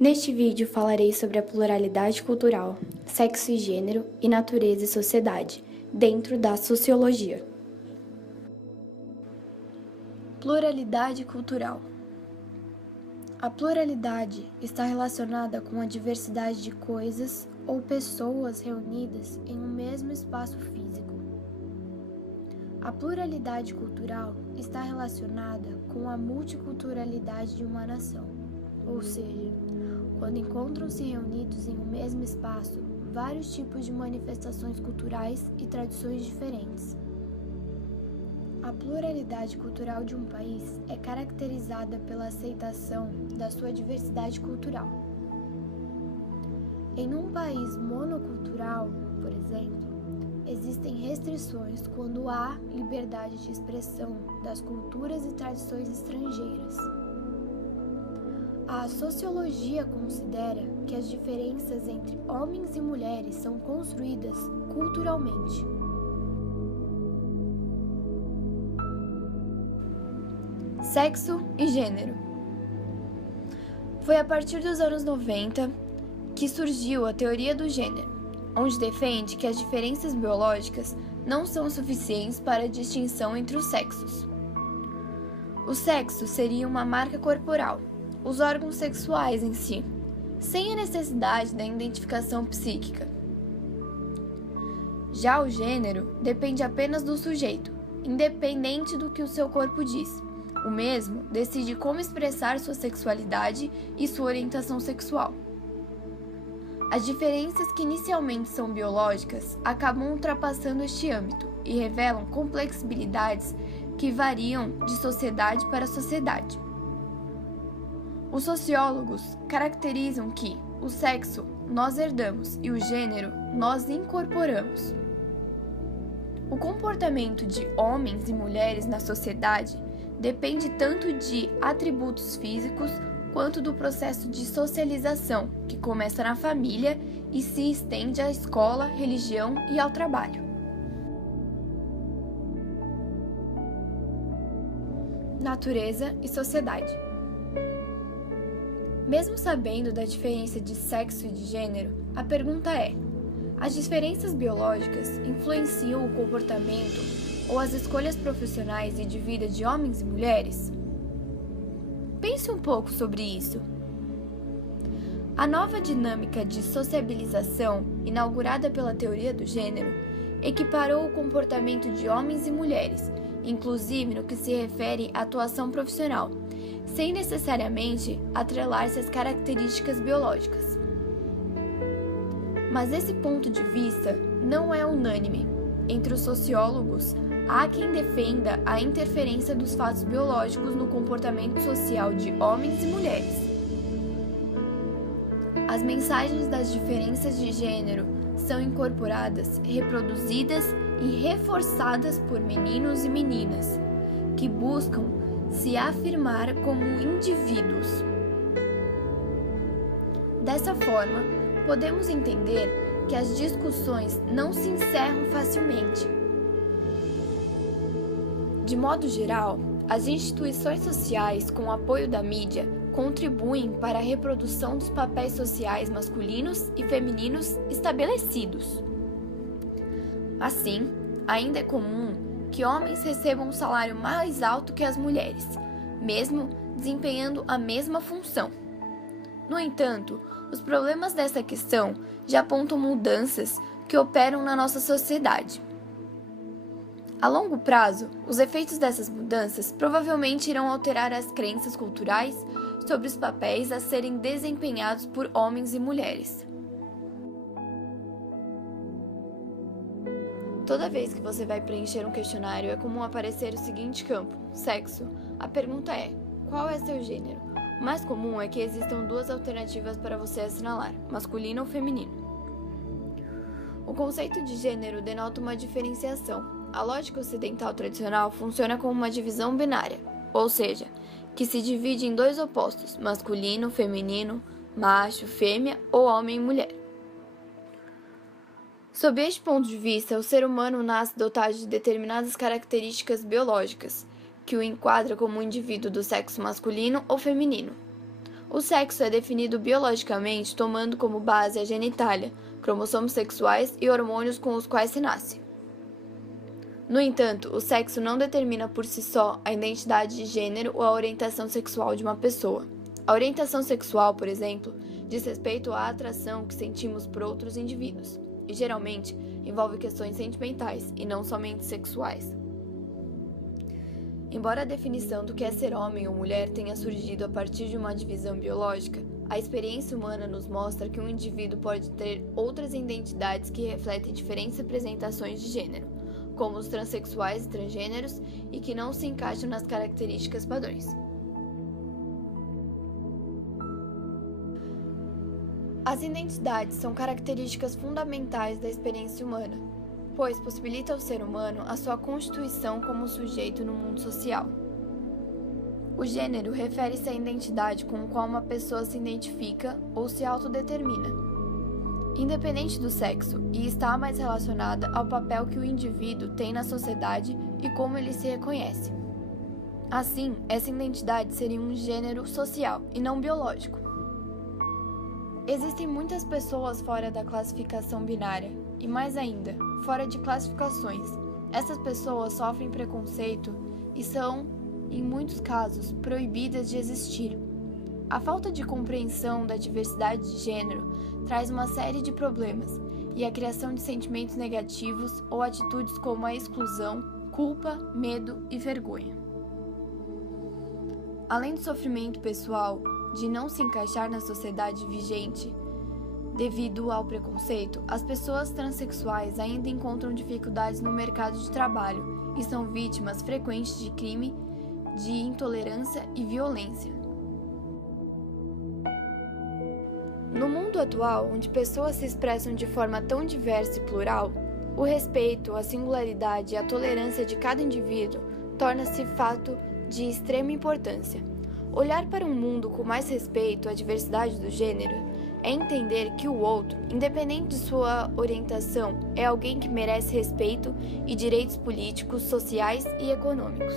Neste vídeo falarei sobre a pluralidade cultural, sexo e gênero e natureza e sociedade, dentro da sociologia. Pluralidade cultural. A pluralidade está relacionada com a diversidade de coisas ou pessoas reunidas em um mesmo espaço físico. A pluralidade cultural está relacionada com a multiculturalidade de uma nação, ou seja, quando encontram-se reunidos em um mesmo espaço vários tipos de manifestações culturais e tradições diferentes. A pluralidade cultural de um país é caracterizada pela aceitação da sua diversidade cultural. Em um país monocultural, por exemplo, existem restrições quando há liberdade de expressão das culturas e tradições estrangeiras. A sociologia considera que as diferenças entre homens e mulheres são construídas culturalmente. Sexo e gênero. Foi a partir dos anos 90 que surgiu a teoria do gênero, onde defende que as diferenças biológicas não são suficientes para a distinção entre os sexos. O sexo seria uma marca corporal, os órgãos sexuais em si, sem a necessidade da identificação psíquica. Já o gênero depende apenas do sujeito, independente do que o seu corpo diz. O mesmo decide como expressar sua sexualidade e sua orientação sexual. As diferenças que inicialmente são biológicas acabam ultrapassando este âmbito e revelam complexibilidades que variam de sociedade para sociedade. Os sociólogos caracterizam que o sexo nós herdamos e o gênero nós incorporamos. O comportamento de homens e mulheres na sociedade depende tanto de atributos físicos quanto do processo de socialização, que começa na família e se estende à escola, religião e ao trabalho. Natureza e sociedade. Mesmo sabendo da diferença de sexo e de gênero, a pergunta é: as diferenças biológicas influenciam o comportamento ou as escolhas profissionais e de vida de homens e mulheres? Pense um pouco sobre isso. A nova dinâmica de sociabilização, inaugurada pela teoria do gênero, equiparou o comportamento de homens e mulheres, inclusive no que se refere à atuação profissional, sem necessariamente atrelar-se às características biológicas. Mas esse ponto de vista não é unânime. Entre os sociólogos, há quem defenda a interferência dos fatos biológicos no comportamento social de homens e mulheres. As mensagens das diferenças de gênero são incorporadas, reproduzidas e reforçadas por meninos e meninas, que buscam se afirmar como indivíduos. Dessa forma, podemos entender que as discussões não se encerram facilmente. De modo geral, as instituições sociais, com o apoio da mídia, contribuem para a reprodução dos papéis sociais masculinos e femininos estabelecidos. Assim, ainda é comum que homens recebam um salário mais alto que as mulheres, mesmo desempenhando a mesma função. No entanto, os problemas dessa questão já apontam mudanças que operam na nossa sociedade. A longo prazo, os efeitos dessas mudanças provavelmente irão alterar as crenças culturais sobre os papéis a serem desempenhados por homens e mulheres. Toda vez que você vai preencher um questionário, é comum aparecer o seguinte campo: sexo. A pergunta é: qual é seu gênero? O mais comum é que existam duas alternativas para você assinalar: masculino ou feminino. O conceito de gênero denota uma diferenciação. A lógica ocidental tradicional funciona como uma divisão binária, ou seja, que se divide em dois opostos: masculino, feminino, macho, fêmea ou homem e mulher. Sob este ponto de vista, o ser humano nasce dotado de determinadas características biológicas, que o enquadra como um indivíduo do sexo masculino ou feminino. O sexo é definido biologicamente tomando como base a genitália, cromossomos sexuais e hormônios com os quais se nasce. No entanto, o sexo não determina por si só a identidade de gênero ou a orientação sexual de uma pessoa. A orientação sexual, por exemplo, diz respeito à atração que sentimos por outros indivíduos, e geralmente envolve questões sentimentais e não somente sexuais. Embora a definição do que é ser homem ou mulher tenha surgido a partir de uma divisão biológica, a experiência humana nos mostra que um indivíduo pode ter outras identidades que refletem diferentes representações de gênero, como os transexuais e transgêneros, e que não se encaixam nas características padrões. As identidades são características fundamentais da experiência humana, pois possibilita ao ser humano a sua constituição como sujeito no mundo social. O gênero refere-se à identidade com a qual uma pessoa se identifica ou se autodetermina, independente do sexo, e está mais relacionada ao papel que o indivíduo tem na sociedade e como ele se reconhece. Assim, essa identidade seria um gênero social e não biológico. Existem muitas pessoas fora da classificação binária e, mais ainda, fora de classificações. Essas pessoas sofrem preconceito e são, em muitos casos, proibidas de existir. A falta de compreensão da diversidade de gênero traz uma série de problemas e a criação de sentimentos negativos ou atitudes como a exclusão, culpa, medo e vergonha. Além do sofrimento pessoal de não se encaixar na sociedade vigente devido ao preconceito, as pessoas transexuais ainda encontram dificuldades no mercado de trabalho e são vítimas frequentes de crime, de intolerância e violência. No mundo atual, onde pessoas se expressam de forma tão diversa e plural, o respeito, a singularidade e a tolerância de cada indivíduo torna-se fato de extrema importância. Olhar para um mundo com mais respeito à diversidade do gênero é entender que o outro, independente de sua orientação, é alguém que merece respeito e direitos políticos, sociais e econômicos.